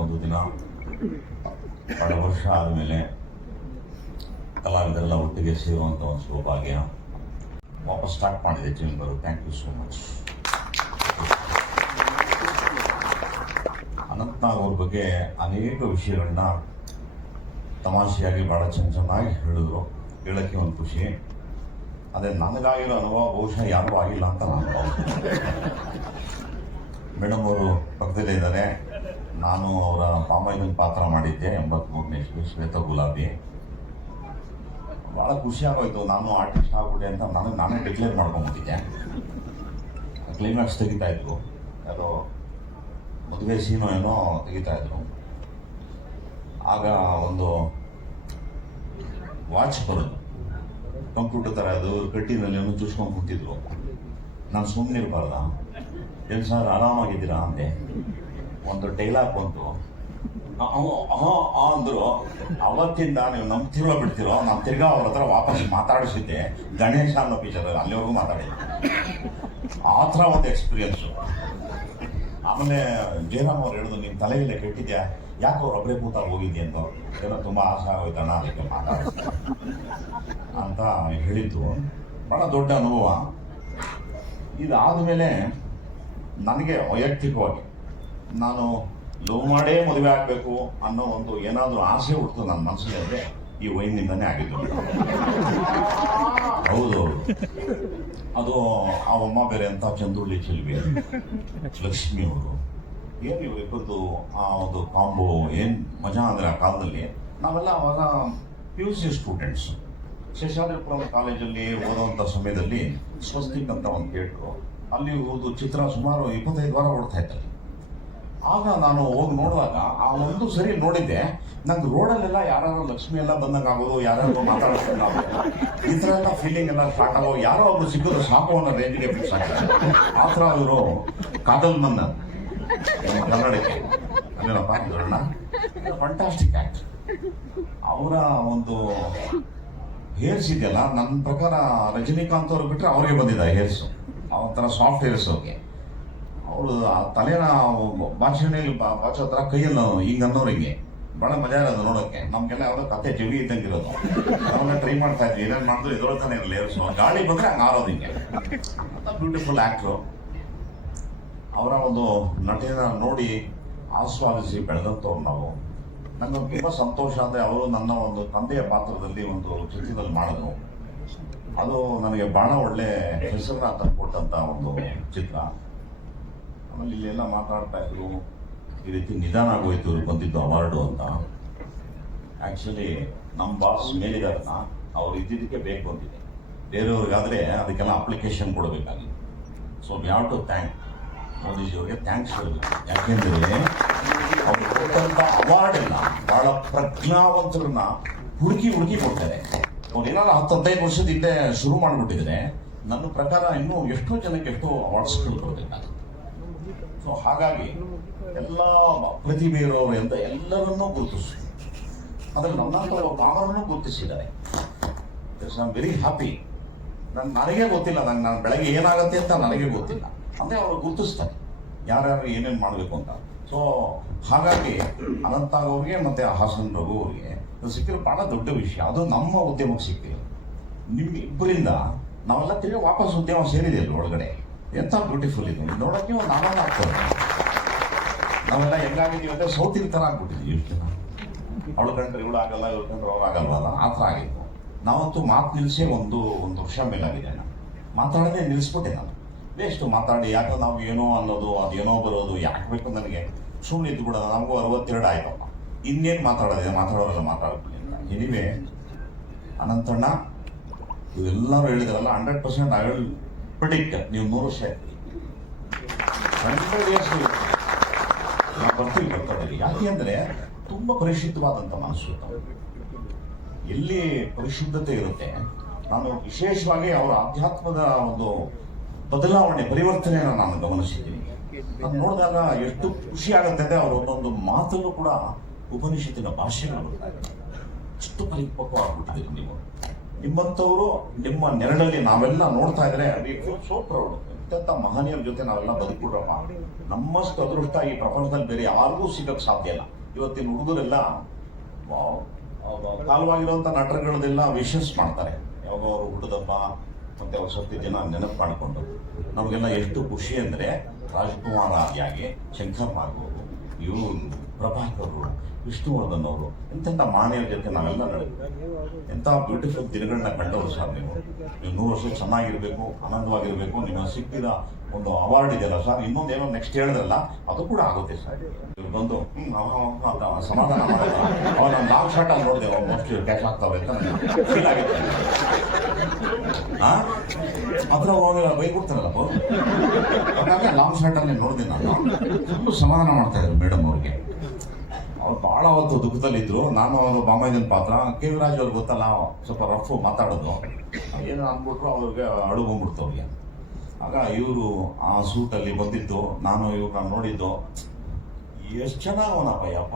ಒಂದು ದಿನ. ಎರಡು ವರ್ಷ ಆದಮೇಲೆ ಕಲಾವಿದರೆಲ್ಲ ಒಟ್ಟಿಗೆ ಸೇರುವಂಥ ಒಂದು ಸೌಭಾಗ್ಯ. ವಾಪಸ್ ಸ್ಟಾರ್ಟ್ ಮಾಡಿದೆ chamber thank you so much Anant Nag ಅವ್ರ ಬಗ್ಗೆ ಅನೇಕ ವಿಷಯಗಳನ್ನ ತಮಾಷೆಯಾಗಿ ಭಾಳ ಚೆನ್ನ ಚೆನ್ನಾಗಿ ಹೇಳಿದ್ರು. ಹೇಳೋಕ್ಕೆ ಒಂದು ಖುಷಿ. ಅದೇ ನನಗಾಗಿರೋ ಅನುಭವ ಬಹುಶಃ ಯಾರಿಗೂ ಆಗಿಲ್ಲ ಅಂತ ನಾನು ಮೇಡಮ್ ಅವರು ಪಕ್ಕದಲ್ಲೇ ಇದ್ದಾರೆ. ನಾನು ಅವರ ಪಾಮಾಯಿಲ್ ಪಾತ್ರ ಮಾಡಿದ್ದೆ, ಎಂಬತ್ಮೂರನೇ ಶ್ವೇತ ಗುಲಾಬಿ. ಭಾಳ ಖುಷಿ ಆಗೋಯ್ತು. ನಾನು ಆರ್ಟಿಸ್ಟ್ ಆಗ್ಬಿಟ್ಟೆ ಅಂತ ನನಗೆ ನಾನೇ ಡಿಕ್ಲೇರ್ ಮಾಡ್ಕೊಂಡ್ಬಿಟ್ಟಿದ್ದೆ. ಕ್ಲೈಮ್ಯಾಕ್ಸ್ ತೆಗಿತಾ ಇದ್ರು. ಯಾರೋ ಮದುವೆ ಸೀನೋ ಏನೋ ತೆಗಿತಾ ಇದ್ರು. ಆಗ ಒಂದು ವಾಚ್ ಬರೋದು. ಕಂಪ್ಯೂಟರ್ ಥರ ಅದು ಕಟ್ಟಿನಲ್ಲಿ ಏನೋ ಚೂಸ್ಕೊಂಡು ಕೂತಿದ್ರು. ನಾನು ಸುಮ್ಮನೆ ಇರಬಾರ್ದ ಏನು ಸರ್, ಆರಾಮಾಗಿದ್ದೀರಾ ಅಂದೆ. ಒಂದು ಡೈಲಾಗ್ ಆ ಅಂದ್ರು, ಅವತ್ತಿಂದ ನೀವು ನಂಬ್ತಿರೋ ಬಿಡ್ತಿರೋ ನಮ್ಮ ತಿರ್ಗಾ ಅವ್ರ ಹತ್ರ ವಾಪಸ್ ಮಾತಾಡಿಸಿದ್ದೆ. ಗಣೇಶ ಅನ್ನೋ ಪಿಚರ್ ಅಲ್ಲಿವರೆಗೂ ಮಾತಾಡಿದ್ದೆ ಆ ಥರ ಒಂದು ಎಕ್ಸ್ಪೀರಿಯನ್ಸು ಆಮೇಲೆ ಜಯರಾಮ್ ಅವ್ರು ಹೇಳಿದ್ರು ನಿಮ್ಮ ತಲೆಯಲ್ಲೇ ಕೆಟ್ಟಿದ್ಯಾ? ಯಾಕೆ ಅವ್ರು ಒಬ್ಬರೇ ಕೂತ ಹೋಗಿದ್ದೆ? ಅಂತ. ಏನೋ ತುಂಬ ಆಸೆ ಆಗೋಯ್ತಣ್ಣ, ಅದಕ್ಕೆ ಮಾತಾಡ ಅಂತ ಹೇಳಿದ್ದು. ಭಾಳ ದೊಡ್ಡ ಅನುಭವ. ಇದಾದಮೇಲೆ ನನಗೆ ವೈಯಕ್ತಿಕವಾಗಿ ನಾನು ಲವ್ ಮಾಡೇ ಮದುವೆ ಆಗಬೇಕು ಅನ್ನೋ ಒಂದು ಏನಾದರೂ ಆಸೆ ಹುಡ್ತು ನನ್ನ ಮನಸ್ಸಿಗೆ ಅಂದರೆ ಈ ವೈನಿಂದನೇ ಆಗಿದ್ದು. ಹೌದು. ಅದು ಆ ಅಮ್ಮ ಬೇರೆ ಅಂತ ಚಂದ್ರುಳ್ಳಿ ಚೆಲ್ವಿ ಲಕ್ಷ್ಮಿ ಅವರು. ಏನು ಇಬ್ಬರದು ಆ ಒಂದು ಕಾಂಬೋ ಏನು ಮಜಾ ಅಂದರೆ ಆ ಕಾಲದಲ್ಲಿ ನಾವೆಲ್ಲ ಅವಾಗ P U C students Seshadripuram ಕಾಲೇಜಲ್ಲಿ ಓದುವಂಥ ಸಮಯದಲ್ಲಿ ಸ್ವಸ್ತಿಕ್ ಅಂತ ಒಂದು ಥಿಯೇಟ್ರು ಅಲ್ಲಿ ಒಂದು ಚಿತ್ರ ಸುಮಾರು ಇಪ್ಪತ್ತೈದು ವಾರ ಓಡ್ತಾ ಇತ್ತು ಆಗ ನಾನು ಹೋಗಿ ನೋಡುವಾಗ ಆ ಒಂದು ಸರಿ ನೋಡಿದ್ದೆ, ನಂಗೆ ರೋಡಲ್ಲೆಲ್ಲ ಯಾರು ಲಕ್ಷ್ಮಿ ಎಲ್ಲ ಬಂದಂಗೆ ಆಗೋದು ಯಾರು ಮಾತಾಡ್ಕೊಂಡು ನಾವು ಈ ಥರ ಎಲ್ಲ ಫೀಲಿಂಗ್ ಎಲ್ಲ ಸ್ಟಾರ್ಟ್ ಆಗೋ ಯಾರೋ ಒಬ್ರು ಸಿಕ್ಕಿದ್ರು ಸಾಕು ಅನ್ನೋ ರೇಂಜ್ಗೆ ಫಿಕ್ಸ್ ಆಗ್ತಾರೆ ಆ ಥರ ಅವರು ಕಾದಲ್ ನನ್ನ ಕನ್ನಡಕ್ಕೆ. ಅಲ್ಲೇನಪ್ಪ ದೊಡ್ಡ ಫಂಟಾಸ್ಟಿಕ್ ಆ್ಯಕ್ಟ್ ಅವರ ಒಂದು ಹೇರ್ಸ್ ಇದೆಯಲ್ಲ ನನ್ನ ಪ್ರಕಾರ ರಜನಿಕಾಂತ್ ಅವ್ರು ಬಿಟ್ಟರೆ ಅವ್ರಿಗೆ ಬಂದಿದ್ದ ಹೇರ್ಸು ಒಂಥರ ಸಾಫ್ಟ್ ಹೇರ್ಸ್ ಅವ್ರಿಗೆ. ಅವರು ಆ ತಲೆನ ಭಾಷಣೆಯಲ್ಲಿ ಭಾಷೆ ಹತ್ರ ಕೈಯಲ್ಲಿ ಹಿಂಗೆ ಅನ್ನೋರಿಗೆ ಭಾಳ ಮಜಾ ಇರೋದು ನೋಡೋಕೆ. ನಮ್ಗೆಲ್ಲ ಯಾವುದೋ ಕತೆ ಜಗಿ ಇದ್ದಂಗೆ ಇರೋದು ಅವನ್ನ ಟ್ರೈ ಮಾಡ್ತಾ ಇದ್ವಿ. ಏನೇನು ಮಾಡಿದ್ರು ಎದುರತಾನೆ ಇರಲಿ. ಸೊ ಗಾಳಿ ಬಂದ್ರೆ ಹಂಗೆ ಆರೋದು ಹಿಂಗೆ. ಬ್ಯೂಟಿಫುಲ್ ಆ್ಯಕ್ಟ್ರು ಅವರ ಒಂದು ನಟನ ನೋಡಿ ಆಸ್ವಾದಿಸಿ ಬೆಳೆದಂಥವ್ರು ನಾವು. ನನಗೆ ತುಂಬ ಸಂತೋಷ ಅಂದರೆ ಅವರು ನನ್ನ ಒಂದು ತಂದೆಯ ಪಾತ್ರದಲ್ಲಿ ಒಂದು ಚಿತ್ರದಲ್ಲಿ ಮಾಡಿದ್ರು. ಅದು ನನಗೆ ಬಹಳ ಒಳ್ಳೆ ಹೆಸರನ್ನ ತಂದುಕೊಟ್ಟಂಥ ಒಂದು ಚಿತ್ರ. ಆಮೇಲೆ ಇಲ್ಲೆಲ್ಲ ಮಾತಾಡ್ತಾ ಇದ್ರು. ಈ ರೀತಿ ನಿಧಾನ ಆಗೋಯ್ತು ಇವ್ರಿಗೆ ಬಂದಿದ್ದು ಅವಾರ್ಡು ಅಂತ. ಆ್ಯಕ್ಚುಲಿ ನಮ್ಮ ಬಾಸ್ ಮೇಲಿದಾರನ್ನ ಅವ್ರು ಇದ್ದಿದ್ದಕ್ಕೆ ಬೇಕು ಅಂತಿದೆ. ಬೇರೆಯವ್ರಿಗಾದರೆ ಅದಕ್ಕೆಲ್ಲ ಅಪ್ಲಿಕೇಶನ್ ಕೊಡಬೇಕಾಗಿತ್ತು. ಸೊ ಯಾವ ಟು ಥ್ಯಾಂಕ್ ಮೋದಿಜಿ ಅವರಿಗೆ ಥ್ಯಾಂಕ್ಸ್ ಹೇಳಬೇಕು ಯಾಕೆಂದರೆ ಅವ್ರು ಕೊಟ್ಟಂಥ ಎಲ್ಲ ಭಾಳ ಪ್ರಜ್ಞಾವಂತರನ್ನ ಹುಡುಕಿ ಹುಡುಕಿ ಕೊಡ್ತಾರೆ. ಅವ್ರು ಏನಾದ್ರು ಹತ್ತು ಹದಿನೈದು ವರ್ಷದ ಹಿಂದೆ ಶುರು ಮಾಡಿಬಿಟ್ಟಿದ್ರೆ ನನ್ನ ಪ್ರಕಾರ ಇನ್ನೂ ಎಷ್ಟೋ ಜನಕ್ಕೆ ಎಷ್ಟೋ ಅವಾರ್ಡ್ಸ್ಗಳು ಕೊಡಬೇಕಾಗುತ್ತೆ. ಸೊ ಹಾಗಾಗಿ ಎಲ್ಲ ಪ್ರತಿಭೆ ಇರೋರು ಅಂತ ಎಲ್ಲರನ್ನೂ ಗುರುತಿಸಿ. ಅದನ್ನು ನನ್ನಂತ ಕಾಮರನ್ನು ಗುರುತಿಸಿದ್ದಾರೆ. ಐ ಆಮ್ ವೆರಿ ಹ್ಯಾಪಿ ನನ್, ನನಗೆ ಗೊತ್ತಿಲ್ಲ, ನಂಗೆ ನಾನು ಬೆಳಗ್ಗೆ ಏನಾಗುತ್ತೆ ಅಂತ ನನಗೆ ಗೊತ್ತಿಲ್ಲ. ಅಂದರೆ ಅವರು ಗುರುತಿಸ್ತಾರೆ. ಯಾರ್ಯಾರು ಏನೇನು ಮಾಡಬೇಕು ಅಂತ. ಸೊ ಹಾಗಾಗಿ ಅನಂತಾಗ್ ಅವ್ರಿಗೆ ಮತ್ತು ಹಾಸನ್ ರಘು ಅವ್ರಿಗೆ ಸಿಕ್ಕಿರೋ ಭಾಳ ದೊಡ್ಡ ವಿಷಯ. ಅದು ನಮ್ಮ ಉದ್ಯಮಕ್ಕೆ ಸಿಕ್ಕಿಲ್ಲ ನಿಮ್ಮ ಇಬ್ಬರಿಂದ ನಾವೆಲ್ಲ ತಿರುಗಿ ವಾಪಸ್ ಉದ್ಯಮ ಸೇರಿದೆ ಅಲ್ಲಿ ಒಳಗಡೆ? ಎಂಥ ಬ್ಯೂಟಿಫುಲ್ ಇದು. ನೋಡೋಕ್ಕೆ ಒಂದು ಆನಂದ ಆಗ್ತದೆ. ನಾವೆಲ್ಲ ಹೆಂಗಾಗಿದ್ದೀವಿ ಅಂದರೆ ಸೌತಿನ ಥರ ಆಗ್ಬಿಟ್ಟಿದ್ದೀವಿ. ಜನ. ಅವಳು ಕಂಡ್ರೆ ಇವಳು ಆಗಲ್ಲ ಇವಳು ಕಂಡ್ರೆ ಅವ್ರು ಆಗಲ್ವಲ್ಲ ಆ ಥರ ಆಗಿತ್ತು. ನಾವಂತೂ ಮಾತು ನಿಲ್ಲಿಸಿ ಒಂದು ಒಂದು ವರ್ಷ ಮೇಲಾಗಿದೆ ನಾನು ಮಾತಾಡೋದೇ ನಿಲ್ಲಿಸ್ಬಿಟ್ಟೆ ನಾನು. ವೇಸ್ಟು ಮಾತಾಡಿ, ಯಾಕೋ ನಾವು ಏನೋ ಅನ್ನೋದು, ಅದೇನೋ ಬರೋದು, ಯಾಕೆ ಬೇಕು ನನಗೆ? ಸುಮ್ಮನೆ ಇದ್ದು ಬಿಡೋದು ನಮಗೂ ಅರವತ್ತೆರಡು ಆಯ್ತಪ್ಪ. ಇನ್ನೇನು ಮಾತಾಡೋದಿದೆ? ಮಾತಾಡೋರೆಲ್ಲ ಮಾತಾಡಬೇಕು ಇನಿವೆ ಅನಂತಣ್ಣ ಇವೆಲ್ಲರೂ ಹೇಳಿದ್ರಲ್ಲ ಹಂಡ್ರೆಡ್ ಪರ್ಸೆಂಟ್ ಐ ಪ್ರಿಡಿಕ್ಟ್ ನೀವು ನೂರು ವರ್ಷ ಬರ್ತಾರೆ ಯಾಕೆ ಅಂದರೆ ತುಂಬ ಪರಿಶುದ್ಧವಾದಂಥ ಮನಸ್ಸು. ಎಲ್ಲಿ ಪರಿಶುದ್ಧತೆ ಇರುತ್ತೆ, ನಾನು ವಿಶೇಷವಾಗಿ ಅವರ ಆಧ್ಯಾತ್ಮದ ಒಂದು ಬದಲಾವಣೆ, ಪರಿವರ್ತನೆಯನ್ನು ನಾನು ಗಮನಿಸಿದ್ದೀನಿ. ಅದು ನೋಡಿದಾಗ ಎಷ್ಟು ಖುಷಿ ಆಗುತ್ತೆ ಅಂದರೆ ಅವರ ಒಂದೊಂದು ಮಾತನ್ನು ಕೂಡ ಉಪನಿಷತ್ತಿನ ಭಾಷೆಗಳು ಬರ್ತಾ ಇದೆ ಅಷ್ಟು ಪರಿಪಕ್ವವಾಗಿಬಿಟ್ಟಿದ್ದೀರಿ ನೀವು. ನಿಮ್ಮಂಥವರು ನಿಮ್ಮ ನೆರಳಲ್ಲಿ ನಾವೆಲ್ಲ ನೋಡ್ತಾ ಇದ್ರೆ ಸೋ ಪ್ರೌಡ್ ಇಂಥ ಮಹನೀಯರ ಜೊತೆ ನಾವೆಲ್ಲ ಬದುಕ್ಬಿಡ್ರಪ್ಪ ನಮ್ಮಷ್ಟು ಅದೃಷ್ಟ ಈ ಪ್ರಪಂಚದಲ್ಲಿ ಬೇರೆ ಯಾರಿಗೂ ಸಿಗಕ್ಕೆ ಸಾಧ್ಯ ಇಲ್ಲ. ಇವತ್ತಿನ ಹುಡುಗರೆಲ್ಲ ಕಾಲವಾಗಿರುವಂತ ನಟರುಗಳದೆಲ್ಲ ವಿಶಸ್ ಮಾಡ್ತಾರೆ. ಯಾವಾಗ ಅವರು ಹುಟ್ಟದಪ್ಪ, ಮತ್ತೆ ವಸತಿ ಜನ ನೆನಪು ಮಾಡಿಕೊಂಡು. ನಮಗೆಲ್ಲ ಎಷ್ಟು ಖುಷಿ ಅಂದರೆ ರಾಜ್ಕುಮಾರ್ ಆದಿಯಾಗಿ ಶಂಕರ್ ಮಾಡ್ಬೋದು. ಇವರು ಪ್ರಭಾಕರ್ ವಿಷ್ಣುವರ್ಧನ್ ಅವರು ಇಂಥ ಮಾನ್ಯರ ಜೊತೆ ನಾವೆಲ್ಲ ನಡೆದಿದ್ದೆ ಎಂಥ ಬ್ಯೂಟಿಫುಲ್ ದಿನಗಳನ್ನ ಕಂಡವರು ಸರ್ ನೀವು. ನೀವು ನೂರು ವರ್ಷ ಚೆನ್ನಾಗಿರ್ಬೇಕು, ಆನಂದವಾಗಿರಬೇಕು ನಿಮಗೆ ಸಿಕ್ಕಿದ ಒಂದು ಅವಾರ್ಡ್ ಇದೆಯಲ್ಲ ಸರ್ ಇನ್ನೊಂದು ಏನೋ ನೆಕ್ಸ್ಟ್ ಹೇಳಿದ್ರಲ್ಲ, ಅದು ಕೂಡ ಆಗುತ್ತೆ ಸರ್ ಬಂದು ಸಮಾಧಾನ ಅವ ನಾನು ಲಾಂಗ್ ಶಾರ್ಟ್ ಅಲ್ಲಿ ನೋಡಿದೆ ಮೋಸ್ಟ್ ಕ್ಯಾಶ್ ಆಗ್ತಾವೆ ಅಂತ ಫೀಲ್ ಆಗಿತ್ತು. ಆ? ಅದ್ರ ಅವಾಗ ಕೊಡ್ತಾರಲ್ಲ ಹಾಗಾಗಿ ಲಾಂಗ್ ಶಾರ್ಟ್ ಅಲ್ಲಿ ನೋಡಿದೆ ನಾನು. ತುಂಬ ಸಮಾಧಾನ ಮಾಡ್ತಾ ಇದ್ರು ಮೇಡಮ್ ಅವ್ರಿಗೆ. ಅವ್ರು ಭಾಳ ಅವತ್ತು ದುಃಖದಲ್ಲಿದ್ರು. ನಾನು ಅವರು ಬಾಮೈದನ್ ಪಾತ್ರ ಕೆ ವಿರಾಜ್ ಅವ್ರಿಗೆ ಗೊತ್ತಲ್ಲ, ಸ್ವಲ್ಪ ರಫ್ ಮಾತಾಡೋದು. ಏನು ಅಂದ್ಬಿಟ್ರು ಅವ್ರಿಗೆ ಅಡುಗೆ ಬಂದ್ಬಿಡ್ತು ಅವ್ರಿಗೆ. ಆಗ ಇವರು ಆ ಸೂಟಲ್ಲಿ ಬಂದಿದ್ದು, ನಾನು ಇವ್ರನ್ನ ನೋಡಿದ್ದು, ಎಷ್ಟು ಚೆನ್ನಾಗವನಪ್ಪ ಯಪ್ಪ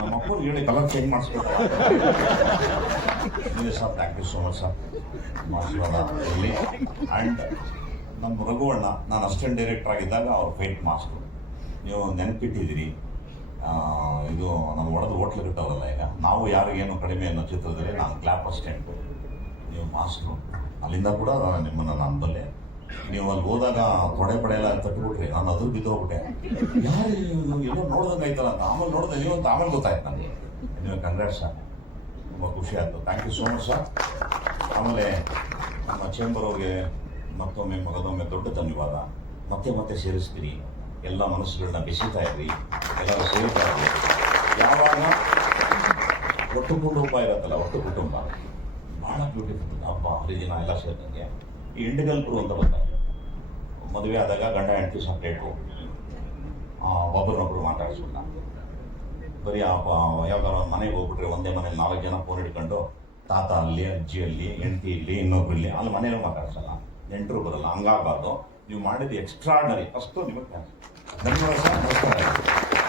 ನಮ್ಮ ಅಪ್ಪ ಹೇಳಿ ಕಲರ್ ಚೇಂಜ್ ಮಾಡಿಸ್ಬೇಕು sir thank you so much sir ಆಶೀರ್ವಾದ ಆ್ಯಂಡ್ ನಮ್ಮ ರಘುವಣ್ಣ, ನಾನು ಅಸಿಸ್ಟೆಂಟ್ ಡೈರೆಕ್ಟರ್ ಆಗಿದ್ದಾಗ ಅವ್ರ ಫೈಟ್ ಮಾಸ್ಟ್ರು ನೀವು ನೆನಪಿಟ್ಟಿದ್ದೀರಿ. ಇದು ನಮ್ಮ ಒಡೆದು ಹೋಟ್ಲ್ ಬಿಟ್ಟವರಲ್ಲ ಈಗ, ನಾವು ಯಾರಿಗೇನು ಕಡಿಮೆ ಅನ್ನೋ ಚಿತ್ರದಲ್ಲಿ ನಾನು ಕ್ಲಾಪ್ ಅಸಿಸ್ಟೆಂಟು ನೀವು ಮಾಸ್ಟ್ರು ಅಲ್ಲಿಂದ ಕೂಡ ನಿಮ್ಮನ್ನು ನಾನು ನೀವು ಅಲ್ಲಿ ಹೋದಾಗ ತೊಡೆ ಪಡೆ ಎಲ್ಲ ನಾನು ಅದ್ರ ಬಿದ್ದೋಗ್ಬಿಟ್ಟೆ. ಯಾರು ಎಲ್ಲೋ ನೋಡ್ದಂಗೆ ಆಯ್ತಲ್ಲ, ಅಂತ ಆಮೇಲೆ ನೋಡಿದೆ ನೀವು ಅಂತ ಆಮೇಲೆ ಗೊತ್ತಾಯ್ತು ನನಗೆ ನೀವು ಕಂಗ್ರಾಟ್ಸ್ ಸರ್ ತುಂಬ ಖುಷಿ ಆಯಿತು. Thank you so much sir ಆಮೇಲೆ ನಮ್ಮ ಚೇಂಬರ್ ಅವ್ರಿಗೆ ಮತ್ತೊಮ್ಮೆ, ಮಗದೊಮ್ಮೆ ದೊಡ್ಡ ಧನ್ಯವಾದ. ಮತ್ತೆ ಮತ್ತೆ ಸೇರಿಸ್ತೀರಿ. ಎಲ್ಲ ಮನಸ್ಸುಗಳನ್ನ ಬೆಸೀತಾ ಇರ್ರಿ. ಎಲ್ಲರೂ ಸೇರ್ತಾ ಇರ್ರಿ. ಯಾವಾಗ? ಒಟ್ಟು ಕುಟುಂಬ ಇರತ್ತಲ್ಲ, ಒಟ್ಟು ಕುಟುಂಬ. ಭಾಳ ಅಪ್ಪ ಹಬ್ಬ ಹರಿದಿನ ಎಲ್ಲ ಸೇರಿದಂಗೆ ಈ ಇಂಡಿಗಲ್ಪುರು ಅಂತ ಬಂದಾಗ ಮದುವೆ ಆದಾಗ ಗಂಡ ಹೆಂಡತಿ ಸಪ್ರೇಟು ಒಬ್ಬರನ್ನೊಬ್ರು ನಾನು ಬರೀ ಆ ಯಾವ್ದಾರ ಮನೆಗೆ ಹೋಗ್ಬಿಟ್ರೆ ಒಂದೇ ಮನೇಲಿ ನಾಲ್ಕು ಜನ ಫೋನ್ ಹಿಡ್ಕೊಂಡು ತಾತ ಅಲ್ಲಿ, ಅಜ್ಜಿ ಅಲ್ಲಿ, ಹೆಂಡತಿ ಇಲ್ಲಿ, ಇನ್ನೊಬ್ರು ಇಲ್ಲಿ, ಅಲ್ಲಿ ಮನೇಲಿ ಮಾತಾಡ್ಸಲ್ಲ. ನೆಂಟರು ಬರಲ್ಲ, ಹಂಗಾಗಬಾರ್ದು. ನೀವು ಮಾಡಿದ್ದು ಎಕ್ಸ್ಟ್ರಾರ್ಡನರಿ ಫಸ್ಟು ನಿಮಗೆ ನಮಸ್ಕಾರ.